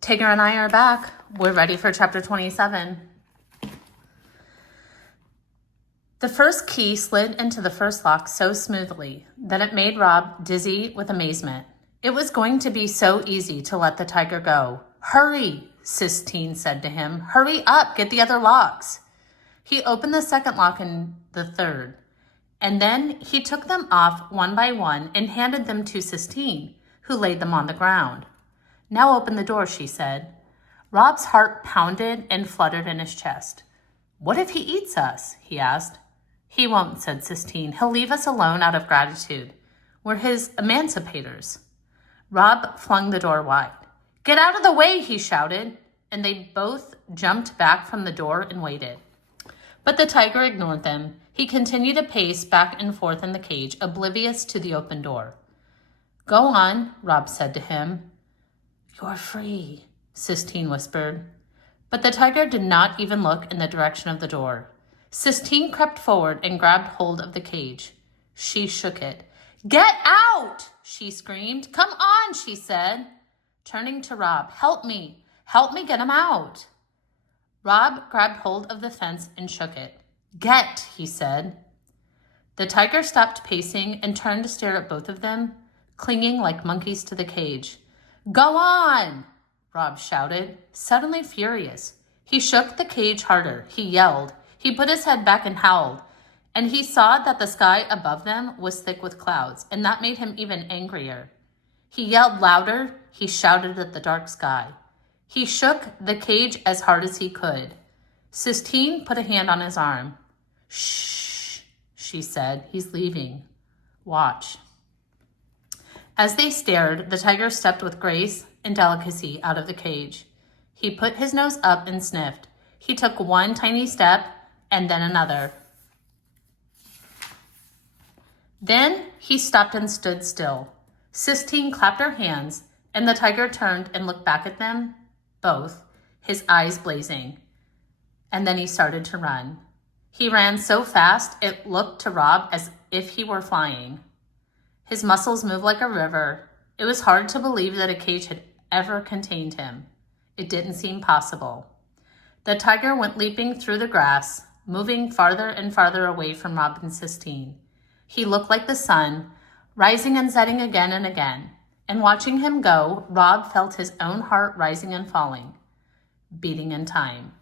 Tigger and I are back. We're ready for chapter 27. The first key slid into the first lock so smoothly that it made Rob dizzy with amazement. It was going to be so easy to let the tiger go. "Hurry," Sistine said to him. "Hurry up, get the other locks." He opened the second lock and the third, and then he took them off one by one and handed them to Sistine, who laid them on the ground. "Now open the door," she said. Rob's heart pounded and fluttered in his chest. "What if he eats us?" he asked. "He won't," said Sistine. "He'll leave us alone out of gratitude. We're his emancipators." Rob flung the door wide. "Get out of the way," he shouted, and they both jumped back from the door and waited. But the tiger ignored them. He continued to pace back and forth in the cage, oblivious to the open door. "Go on," Rob said to him. "You're free," Sistine whispered. But the tiger did not even look in the direction of the door. Sistine crept forward and grabbed hold of the cage. She shook it. "Get out!" she screamed. "Come on," she said, turning to Rob. Help me get him out." Rob grabbed hold of the fence and shook it. "Get," he said. The tiger stopped pacing and turned to stare at both of them, clinging like monkeys to the cage. "Go on!" Rob shouted, suddenly furious. He shook the cage harder. He yelled. He put his head back and howled, and he saw that the sky above them was thick with clouds, and that made him even angrier. He yelled louder. He shouted at the dark sky. He shook the cage as hard as he could. Sistine put a hand on his arm. "Shh," she said. "He's leaving. Watch." As they stared, the tiger stepped with grace and delicacy out of the cage. He put his nose up and sniffed. He took one tiny step and then another. Then he stopped and stood still. Sistine clapped her hands, and the tiger turned and looked back at them, both, his eyes blazing. And then he started to run. He ran so fast it looked to Rob as if he were flying. His muscles moved like a river. It was hard to believe that a cage had ever contained him. It didn't seem possible. The tiger went leaping through the grass, moving farther and farther away from Rob and Sistine. He looked like the sun, rising and setting again and again. And watching him go, Rob felt his own heart rising and falling, beating in time.